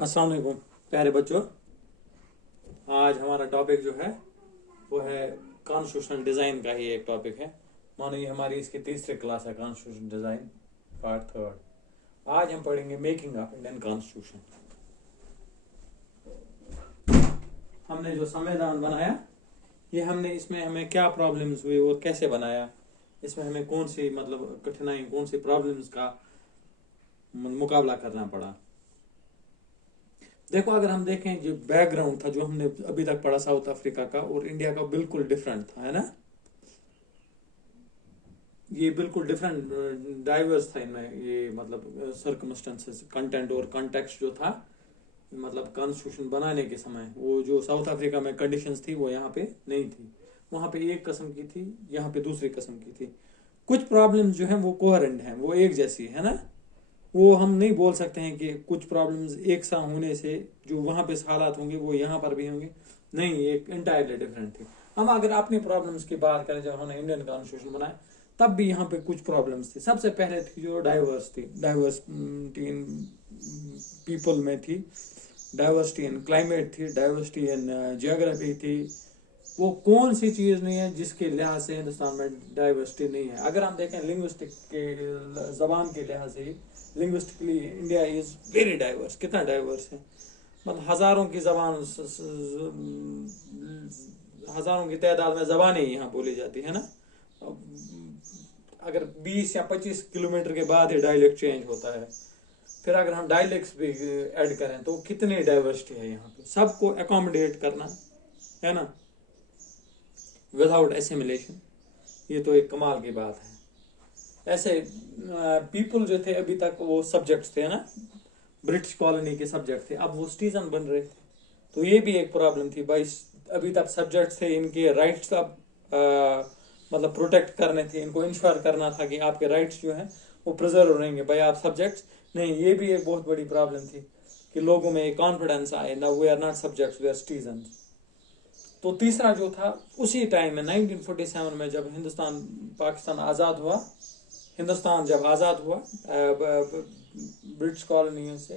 अस्सलाम वालेकुम प्यारे बच्चों। आज हमारा टॉपिक जो है वो है कॉन्स्टिट्यूशनल डिज़ाइन का ही एक टॉपिक है। मानो ये हमारी इसकी तीसरी क्लास है, कॉन्स्टिट्यूशन डिज़ाइन पार्ट थर्ड। आज हम पढ़ेंगे मेकिंग ऑफ इंडियन कॉन्स्टिट्यूशन। हमने जो संविधान बनाया ये हमने इसमें हमें क्या प्रॉब्लम्स हुई और कैसे बनाया, इसमें हमें कौन सी कठिनाई, कौन सी प्रॉब्लम्स का मुकाबला करना पड़ा। देखो, अगर हम देखें जो बैकग्राउंड था जो हमने अभी तक पढ़ा साउथ अफ्रीका का और इंडिया का, बिल्कुल डिफरेंट था, है ना। ये बिल्कुल डिफरेंट डाइवर्स था इनमें, ये सर्कमस्टेंसेस, कंटेंट और कॉन्टेक्स्ट जो था, कॉन्स्टिट्यूशन बनाने के समय वो जो साउथ अफ्रीका में कंडीशंस थी वो यहाँ पे नहीं थी। वहाँ पे एक किस्म की थी, यहाँ पे दूसरी किस्म की थी। कुछ प्रॉब्लम्स जो हैं वो कोहेरेंट हैं, वो एक जैसी है ना। वो हम नहीं बोल सकते हैं कि कुछ प्रॉब्लम्स एक सा होने से जो वहाँ पे हालात होंगे वो यहाँ पर भी होंगे, नहीं, एक इंटायरली डिफरेंट थी। हम अगर अपनी प्रॉब्लम्स की बात करें, जब हमने इंडियन कॉन्स्टिट्यूशन बनाया तब भी यहाँ पे कुछ प्रॉब्लम्स थी। सबसे पहले थी जो डाइवर्सिटी इन पीपल में थी, डाइवर्सिटी इन क्लाइमेट थी, डाइवर्सिटी इन जियोग्राफी थी। वो कौन सी चीज नहीं है जिसके लिहाज से हिंदुस्तान में डाइवर्सिटी नहीं है। अगर हम देखें लिंग्विस्टिक के, जबान के लिहाज से, linguistically India is very diverse. कितना डाइवर्स है, हजारों की जबान, हजारों की तादाद में जबानें यहाँ बोली जाती है ना। अगर 20 या 25 किलोमीटर के बाद ही डायलेक्ट चेंज होता है। फिर अगर हम डायलेक्ट्स भी ऐड करें तो कितनी डाइवर्सिटी है यहाँ पे, सबको अकोमोडेट करना है ना, विदाउट एसिमिलेशन। ये तो एक कमाल की बात है। ऐसे पीपल जो थे अभी तक वो सब्जेक्ट्स थे ना, ब्रिटिश कॉलोनी के सब्जेक्ट थे, अब वो सिटीजन बन रहे थे। तो ये भी एक प्रॉब्लम थी भाई। अभी तक सब्जेक्ट्स थे, इनके राइट्स अब प्रोटेक्ट करने थे, इनको इंश्योर करना था कि आपके राइट्स जो हैं वो प्रिजर्व रहेंगे। भाई आप सब्जेक्ट्स नहीं, ये भी एक बहुत बड़ी प्रॉब्लम थी कि लोगों में कॉन्फिडेंस आए ना, we are not subjects, we are citizen. तो तीसरा जो था, उसी टाइम में 1947 में जब पाकिस्तान आज़ाद हुआ, हिंदुस्तान जब आज़ाद हुआ ब्रिटिश कॉलोनियों से,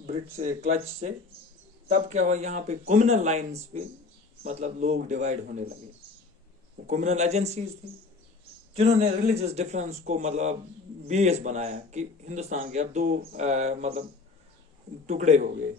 ब्रिटिश क्लच से, तब क्या हुआ, यहाँ पे कम्युनल लाइंस पे लोग डिवाइड होने लगे। कम्युनल एजेंसीज थी जिन्होंने रिलीजियस डिफरेंस को बेस बनाया कि हिंदुस्तान के अब दो टुकड़े हो गए,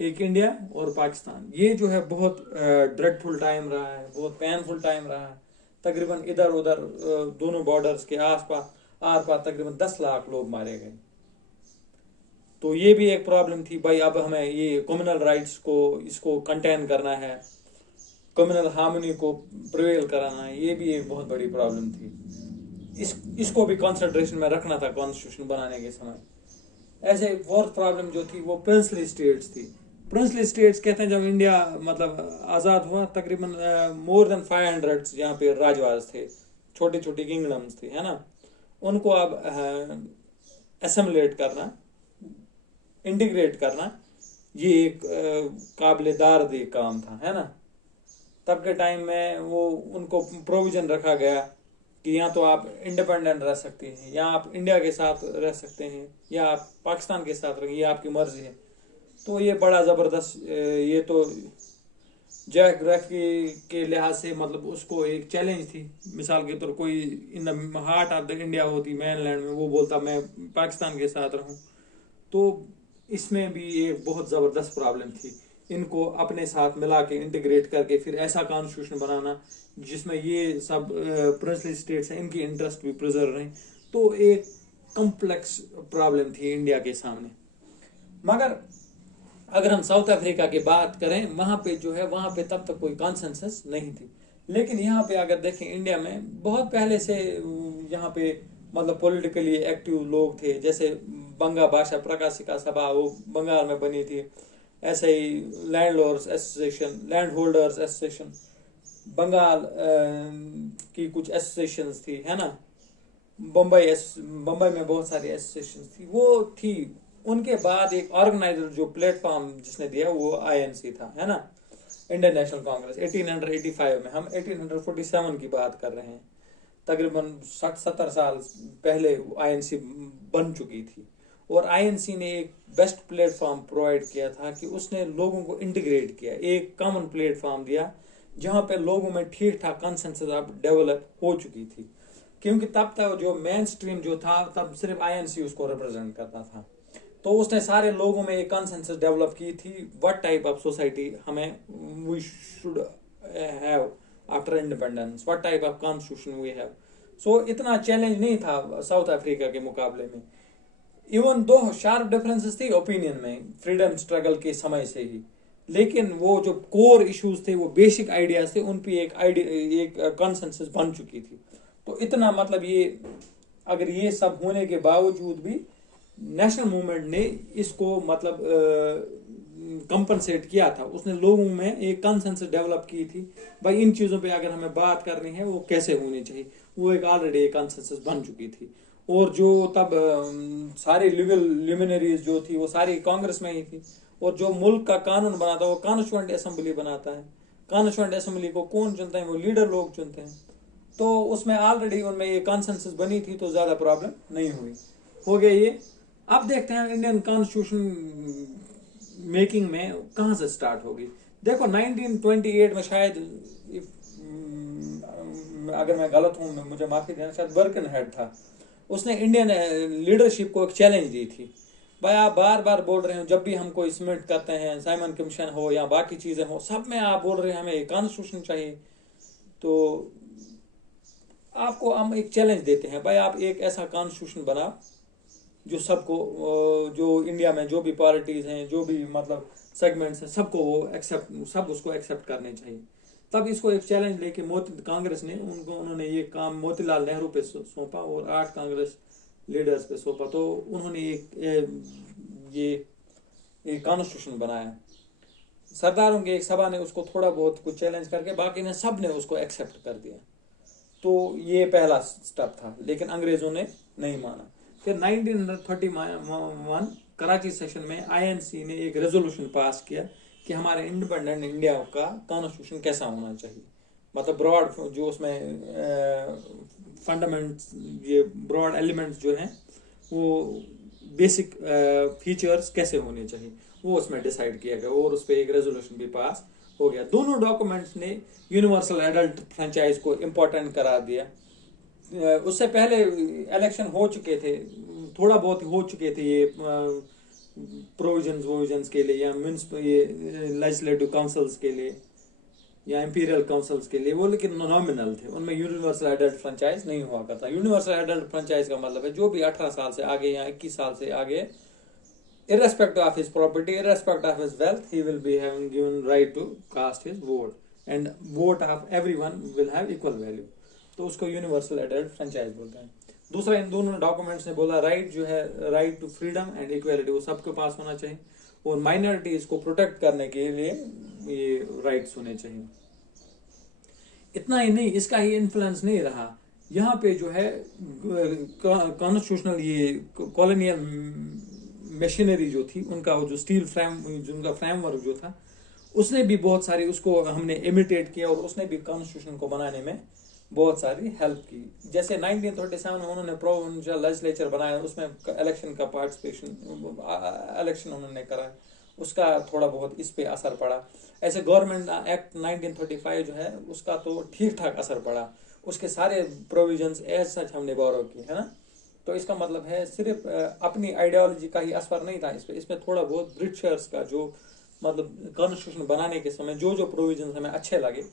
एक इंडिया और पाकिस्तान। ये जो है बहुत ड्रेडफुल टाइम रहा है, बहुत पेनफुल टाइम रहा है। तकरीबन इधर उधर दोनों बॉर्डर्स के आसपास आर पार तकरीबन 10 लाख लोग मारे गए। तो ये भी एक प्रॉब्लम थी भाई। अब हमें ये कम्युनल राइट्स को, इसको कंटेन करना है, कम्युनल हार्मनी को प्रिवेल कराना है, ये भी एक बहुत बड़ी प्रॉब्लम थी। इसको भी कंसिडरेशन में रखना था कॉन्स्टिट्यूशन बनाने के समय। ऐसे फोर्थ प्रॉब्लम जो थी वो प्रिंसली स्टेट्स थी। प्रिंसली स्टेट्स कहते हैं, जब इंडिया आज़ाद हुआ तकरीबन मोर देन 500 यहाँ पे राजवास थे, छोटी छोटी किंगडम्स थी, है ना। उनको अब एसिमिलेट करना, इंटीग्रेट करना, ये एक काबिल दाद काम था, है ना। तब के टाइम में वो उनको प्रोविजन रखा गया कि या तो आप इंडिपेंडेंट रह सकते हैं, या आप इंडिया के साथ रह सकते हैं, या आप पाकिस्तान के साथ रहिए, ये आपकी मर्जी है। तो ये बड़ा ज़बरदस्त, ये तो ज्योग्राफी के लिहाज से उसको एक चैलेंज थी। मिसाल के तौर कोई in the heart of the India होती, मेनलैंड में, वो बोलता मैं पाकिस्तान के साथ रहूं, तो इसमें भी एक बहुत ज़बरदस्त प्रॉब्लम थी। इनको अपने साथ मिला के इंटीग्रेट करके फिर ऐसा कॉन्स्टिट्यूशन बनाना जिसमें ये सब प्रिंसली स्टेट्स हैं, इनकी इंटरेस्ट भी प्रिजर्व रहें। तो एक कॉम्प्लेक्स प्रॉब्लम थी इंडिया के सामने। मगर अगर हम साउथ अफ्रीका की बात करें, वहां पे जो है, वहां पे तब तक कोई कॉन्सेंसस नहीं थी। लेकिन यहाँ पे अगर देखें, इंडिया में बहुत पहले से यहाँ पे पॉलिटिकली एक्टिव लोग थे। जैसे बंगा भाषा प्रकाशिका सभा, वो बंगाल में बनी थी। ऐसे ही लैंड होल्डर्स एसोसिएशन, बंगाल की कुछ एसोसिएशन थी, है ना। बम्बई में बहुत सारी एसोसिएशन थी, वो थी। उनके बाद एक ऑर्गेनाइजर जो प्लेटफॉर्म जिसने दिया वो आईएनसी था, है ना, इंडियन नेशनल कांग्रेस। 1885 में, हम 1847 की बात कर रहे हैं, तकरीबन 60-70 साल पहले आईएनसी बन चुकी थी। और आईएनसी ने एक बेस्ट प्लेटफॉर्म प्रोवाइड किया था कि उसने लोगों को इंटीग्रेट किया, एक कॉमन प्लेटफॉर्म दिया जहां पे लोगों में ठीक ठाक कंसेंसस अब डेवलप हो चुकी थी। क्योंकि तब तक जो मेन स्ट्रीम जो था तब सिर्फ आईएनसी उसको रिप्रेजेंट करता था, तो उसने सारे लोगों में एक कंसेंसस डेवलप की थी व्हाट टाइप ऑफ सोसाइटी हमें we should have after independence, what type of constitution we have. So इतना चैलेंज नहीं था साउथ अफ्रीका के मुकाबले में, इवन दो शार्प डिफरेंसेस थी ओपिनियन में फ्रीडम स्ट्रगल के समय से ही, लेकिन वो जो कोर इश्यूज थे, वो बेसिक आइडियाज थे, उन पे एक कंसेंसस बन चुकी थी। तो इतना मतलब ये अगर ये सब होने के बावजूद भी नेशनल मूवमेंट ने इसको मतलब कंपनसेट किया था, उसने लोगों में एक कंसेंसस डेवलप की थी भाई इन चीज़ों पे अगर हमें बात करनी है वो कैसे होनी चाहिए, वो एक ऑलरेडी एक कंसेंसस बन चुकी थी। और जो तब सारे ल्यूमिनरीज जो थी वो सारी कांग्रेस में ही थी, और जो मुल्क का कानून बनाता है वो कॉन्स्टिट्यूएंट असेंबली बनाता है। कॉन्स्टिट्यूएंट असेंबली को कौन चुनते हैं? वो लीडर लोग चुनते हैं। तो उसमें ऑलरेडी उनमें ये कंसेंसस बनी थी, तो ज्यादा प्रॉब्लम नहीं हुई, हो गया ये। अब देखते हैं इंडियन कॉन्स्टिट्यूशन मेकिंग में कहां से स्टार्ट होगी। देखो 1928 में शायद, अगर मैं गलत हूं मुझे माफी देना, शायद बर्कनहेड था, उसने इंडियन लीडरशिप को एक चैलेंज दी थी, भाई आप बार बार बोल रहे हो जब भी हम कोई सबमिट करते हैं, साइमन कमीशन हो या बाकी चीजें हो, सब में आप बोल रहे हैं हमें एक कॉन्स्टिट्यूशन चाहिए, तो आपको हम एक चैलेंज देते हैं, भाई आप एक ऐसा कॉन्स्टिट्यूशन बनाओ जो सबको, जो इंडिया में जो भी पार्टीज हैं, जो भी मतलब सेगमेंट्स हैं, सबको वो एक्सेप्ट, सब उसको एक्सेप्ट करने चाहिए। तब इसको एक चैलेंज लेके कांग्रेस ने उन्होंने ये काम मोतीलाल नेहरू पे सौंपा और 8 कांग्रेस लीडर्स पे सौंपा, तो उन्होंने ये कॉन्स्टिट्यूशन बनाया। सरदारों की एक सभा ने उसको थोड़ा बहुत कुछ चैलेंज करके, बाकी ने सब ने उसको एक्सेप्ट कर दिया। तो ये पहला स्टेप था, लेकिन अंग्रेजों ने नहीं माना। फिर 1931 कराची सेशन में आईएनसी ने एक रेजोल्यूशन पास किया कि हमारे इंडिपेंडेंट इंडिया का कॉन्स्टिट्यूशन कैसा होना चाहिए, मतलब ब्रॉड जो उसमें फंडामेंट्स, ये ब्रॉड एलिमेंट्स जो हैं, वो बेसिक फीचर्स कैसे होने चाहिए, वो उसमें डिसाइड किया गया और उस पर एक रेजोल्यूशन भी पास हो गया। दोनों डॉक्यूमेंट्स ने यूनिवर्सल एडल्ट फ्रेंचाइज को इम्पोर्टेंट करार दिया। उससे पहले इलेक्शन हो चुके थे, थोड़ा बहुत हो चुके थे ये प्रोविजंस के लिए, या ये लेजिस्लेटिव काउंसिल्स के लिए या इंपीरियल काउंसिल्स के लिए, वो लेकिन नॉमिनल थे, उनमें यूनिवर्सल एडल्ट फ्रेंचाइज नहीं हुआ करता। यूनिवर्सल एडल्ट फ्रेंचाइज का मतलब है जो भी 18 साल से आगे या 21 साल से आगे, irrespective of his property, irrespective of his wealth, he will be having given right to cast his vote, and vote of everyone will have equal value, तो उसको यूनिवर्सल एडल्ट फ्रेंचाइज बोलते हैं। दूसरा, इन दोनों डॉक्यूमेंट्स ने बोला राइट जो है, right to freedom and equality, वो सबके पास होना चाहिए, और माइनॉरिटीज को प्रोटेक्ट करने के लिए ये राइट्स होने चाहिए। इतना ही नहीं, इसका ही इन्फ्लुएंस नहीं रहा, यहाँ पे जो है कॉन्स्टिट्यूशनल ये कॉलोनियल मशीनरी जो थी, उनका जो स्टील फ्रेम, उनका फ्रेमवर्क जो था, उसने भी बहुत सारी, उसको हमने इमिटेट किया और उसने भी कॉन्स्टिट्यूशन को बनाने में बहुत सारी हेल्प की। जैसे 1937 में उन्होंने प्रोविंशियल लेजिस्लेचर बनाया, उसमें इलेक्शन का पार्टिसिपेशन, इलेक्शन उन्होंने करा, उसका थोड़ा बहुत इस पे असर पड़ा। ऐसे गवर्नमेंट एक्ट 1935 जो है, उसका तो ठीक ठाक असर पड़ा, उसके सारे प्रोविजंस एज सच हमने गौरव किए, है ना। तो इसका मतलब है सिर्फ अपनी आइडियोलॉजी का ही असर नहीं था इसमें थोड़ा बहुत ब्रिटिशर्स का जो मतलब कॉन्स्टिट्यूशन बनाने के समय जो जो प्रोविजंस हमें अच्छे लगे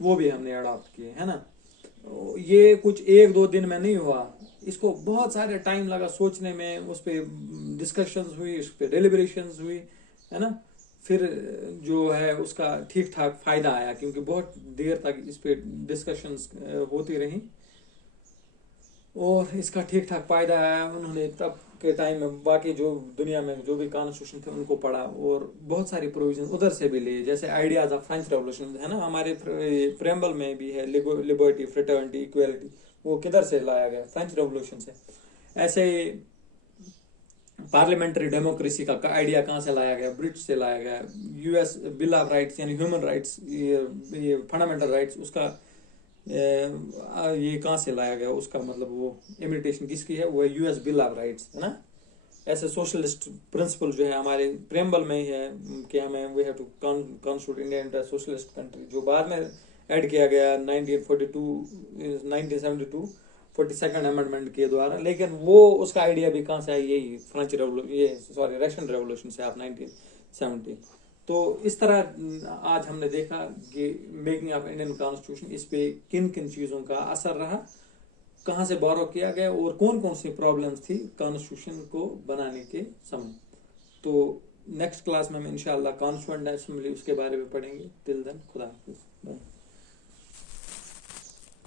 वो भी हमने अडॉप्ट किए, है ना। ये कुछ 1-2 दिन में नहीं हुआ, इसको बहुत सारे टाइम लगा सोचने में, उस पर डिस्कशंस हुई, उस पर डेलिब्रेशंस हुई, है ना। फिर जो है उसका ठीक ठाक फायदा आया, क्योंकि बहुत देर तक इस पे डिस्कशंस होती रही और इसका ठीक ठाक फायदा आया। उन्होंने तब के टाइम में बाकी जो दुनिया में जो भी कॉन्स्टिट्यूशन थे उनको पढ़ा और बहुत सारी प्रोविजन उधर से भी लिए, जैसे आइडियाज ऑफ फ्रेंच रेवोल्यूशन, है ना, हमारे प्रेम्बल में भी है लिबर्टी, फ्रेटर्निटी, इक्वालिटी, वो किधर से लाया गया? फ्रेंच रेवोल्यूशन से। ऐसे पार्लियामेंट्री डेमोक्रेसी का आइडिया कहाँ से लाया गया? ब्रिटिश से लाया गया। यूएस बिल ऑफ राइट्स यानी ह्यूमन राइट्स, ये फंडामेंटल राइट्स, उसका ये कहाँ से लाया गया? उसका मतलब वो इमिटेशन किसकी है? वो है यूएस बिल ऑफ राइट्स, है ना। ऐसे सोशलिस्ट प्रिंसिपल जो है हमारे प्रेम्बल में ही है कि हमें we have to constitute India into socialist country, जो बाद में ऐड किया गया 1972 42nd अमेंडमेंट के द्वारा। लेकिन वो उसका आइडिया भी कहाँ से आया, यही फ्रेंच रेवोल्यूशन रशियन रेवोल्यूशन से आप 1970। तो इस तरह आज हमने देखा कि मेकिंग ऑफ इंडियन कॉन्स्टिट्यूशन, इस पे किन किन चीज़ों का असर रहा, कहाँ से बोरो किया गया और कौन कौन सी प्रॉब्लम्स थी कॉन्स्टिट्यूशन को बनाने के समय। तो नेक्स्ट क्लास में हम इंशाल्लाह कॉन्स्टिट्यूएंट असेंबली उसके बारे में पढ़ेंगे। टिल देन खुदा हाफिज़।